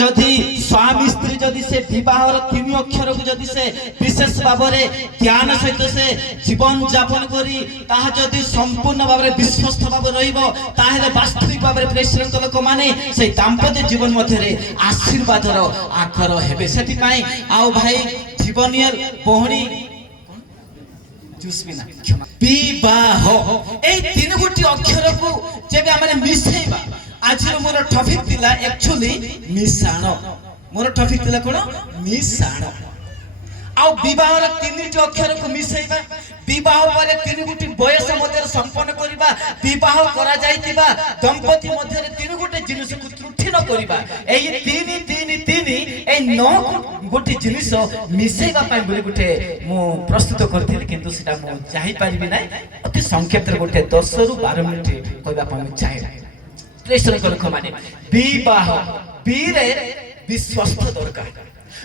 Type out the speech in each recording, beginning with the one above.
যদি স্বামী স্ত্রী যদি সে বিবাহর তিন অক্ষরକୁ যদি সে বিশেষ ভাবে জ্ঞান সহিত সে জীবন যাপন করি তাহা যদি সম্পূর্ণ ভাবে বিশ্বস্ত ভাবে রহিব তাহলে বাস্তবিক ভাবে প্রেসিডেন্ট লোক মানে সেই দাম্পত্য জীবন মধ্যে আশীর্বাদর আখর হেবে সেপাই আও ভাই জীবনীয় বহনী বিবাহ এই তিন গোটি অক্ষরକୁ যেবে আমরা মিশাইবা आज मोर टॉपिक थिला एक्चुअली मिसाण मोर टॉपिक थिला कोन मिसाण आ विवाह र तीनटी अक्षर को मिसाइबा विवाह पर तीन गोटी बयस मध्य संपन्न करिबा विवाह करा जाइतिबा दंपति मध्य तीन गोटी जिनिस को त्रुटि न करिबा एई तीन तीन तीन ए नौ गोटी जिनिस मिसाइबा पय बोली गोटे मु प्रस्तुत करथिली किंतु सेटा मु चाहि पारिबि नै अति संक्षेप रे गोटे 10 रु 12 मिनिट कहबा पय मु चाहि लोक माने विवाह बीरे विश्वस्त दरकार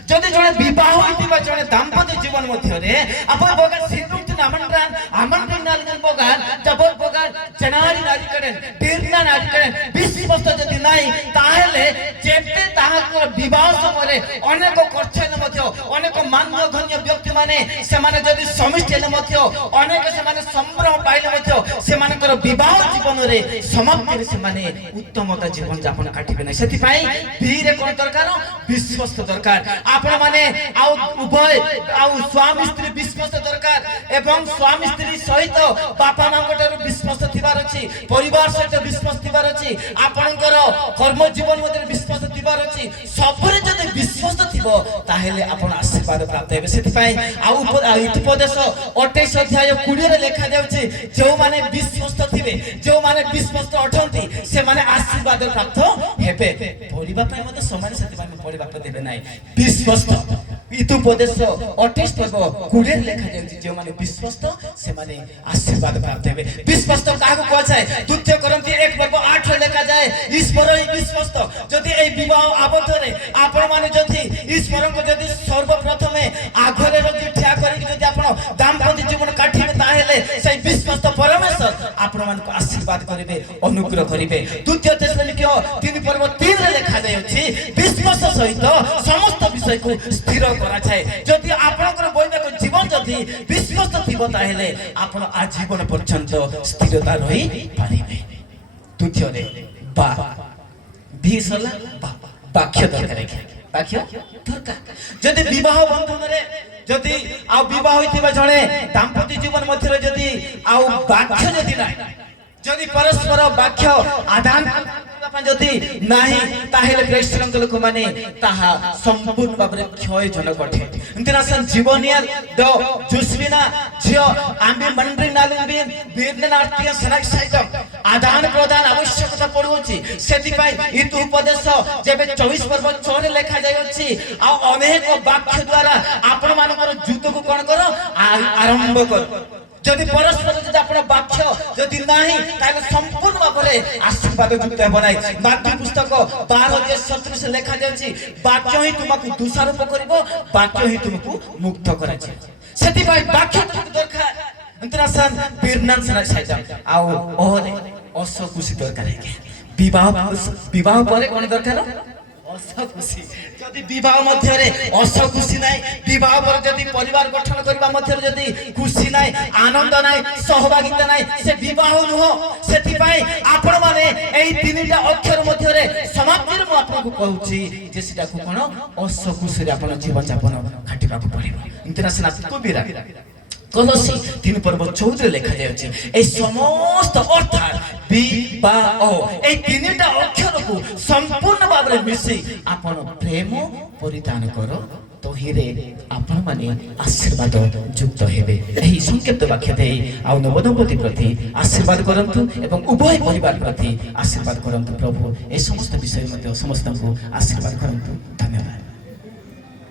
जदि जने विवाह होइतिबा जने दाम्पत्य जीवन मध्यरे आपण बगान सिंधुती नामनरान आमंत्रण नालगन बगान जबल बगान जनारी नारी करेन तीर्णा नारी करेन विश्वस्त जदि नाही ताहेले जेते ताहाकर विवाह समय अनेक खर्चन मध्य अनेक मान्यगण्य व्यक्ति माने से माने जदि समिष्टेन मध्य अनेक से माने संभ्रम पाइले मध्य से मानकर विवाह जीवन रे समाप्ति रे से माने उत्तमता जीवन यापन काटिबे नै सेति पई धीरे कोन दरकार विश्वस्त दरकार आपण माने आउ उभय आउ स्वामी स्त्री विश्वस्त दरकार एवं स्वामी स्त्री सहित बापा मांगटर विश्वस्त थिबार अछि परिवार सहित विश्वस्त थिबार अछि आपणकर कर्म जीवन मध्ये विश्वस्त थिबार अछि सबरे जदि विश्वस्त थिबो ताहेले आपण आशीर्वाद प्राप्त हेबे सेति पई आउ उपदेश 28 अध्याय 20 रे लिखा जाउछि जो माने विश्वस्त थिबे जो माने विश्वस्त अठंती से माने आशीर्वाद प्राप्त हेबे परिवार पई मध्ये समान सेति पई परिवार को देबे नै विश्वस्त उपदेश 28 पर्व 20 लिखा जाउछि जो माने विश्वस्त से माने आशीर्वाद प्राप्त हेबे विश्वस्त काहको कहै छै द्वितीय कोरिन्थी 1 पर्व 8 रे लिखा जाय ईश्वर ही विश्वस्त जदि ए विवाह आबद्ध रे आपण माने जदि ईश्वर को जदि सर्वप्रथमे आघरे रखि ठिया करि जदि आपण दाम्पत्य जीवन काटिबे ताहेले से विश्वस्त परमेश्वर आपण मान को आशीर्वाद करिवे अनुग्रह करिवे द्वितीय तेसलोनिके 3 पर्व 3 रे लिखा जाय अछि विश्वास सहित समस्त विषय को स्थिर करा जाय जदि आपनकर वैवाहिक जीवन जदि विश्वस्त थिबो ताहेले आपण आजीवन पर्यंत स्थिरता रही पारिबे द्वितीय रे बा भीसला वाक्य दरकार वाक्य दरकार जदि विवाह बंधन रे जदि आ विवाह होइतिबा जणे दाम्पत्य जीवन मध्य जदि आ वाक्य जदि नै जदि परस्पर वाक्य आदान जदि नाही ताहेले प्रेसरंग लोक माने ताहा संपूर्ण भाबरे क्षय जनक अठे इंतरसन जीवनिया द जुस्विना जियो आम्बे मंड्री नालुंबिन वीरनार्तिय सनाक साइड आदान प्रदान आवश्यकता पड़ुछि सेति पई इतु उपदेश जेबे 24 पर्व 6 रे लिखा जाय अछि आ अनेक वाक्य द्वारा आपण मानकर युद्ध को कोन करो आरंभ करो जदि परस्पर जदि आपण वाक्य जदि नाही ताके संपूर्ण भाबरे आशीर्वाद युक्त हेबो नै माध्यम पुस्तक 12:17 से लिखा जायछि वाक्य ही तुमको दोषारोप करिवो वाक्य ही तुमको मुक्त कराछि सेति पई वाक्य दरकार इंतरसन बीरनान सना साइजा आउ ओने असो खुशी दरकार है विवाह परे कोन दरकार असो खुशी जदि विवाह मध्य रे असो खुशी नै विवाह पर जदि परिवार गठन करबा मध्य रे जदि खुशी नै आनंद नै सहभागिता नै से विवाह नुह सेति पई आपण माने एई तीनटा अक्षर मध्य रे समाप्ति रे म आपन को कहूची जे सेटा को कोन असो खुशी रे आपन जीवन यापन काटिबा को पड़िबो इंटरनेशनल कविरा कलसी 3 पर्व 14 लिखा जाय अछि ए समस्त अर्थात विवाह ए तीनटा अक्षर को संपूर्ण भाबरे मिसी आपण प्रेम परिधान करो तो हिरे आपण माने आशीर्वाद युक्त हेबे एही संकेत वाक्य दे आ नवदंपति प्रति आशीर्वाद करंतु एवं उभय परिवार प्रति आशीर्वाद करंतु प्रभु ए समस्त विषय मध्ये समस्त को आशीर्वाद करंतु धन्यवाद।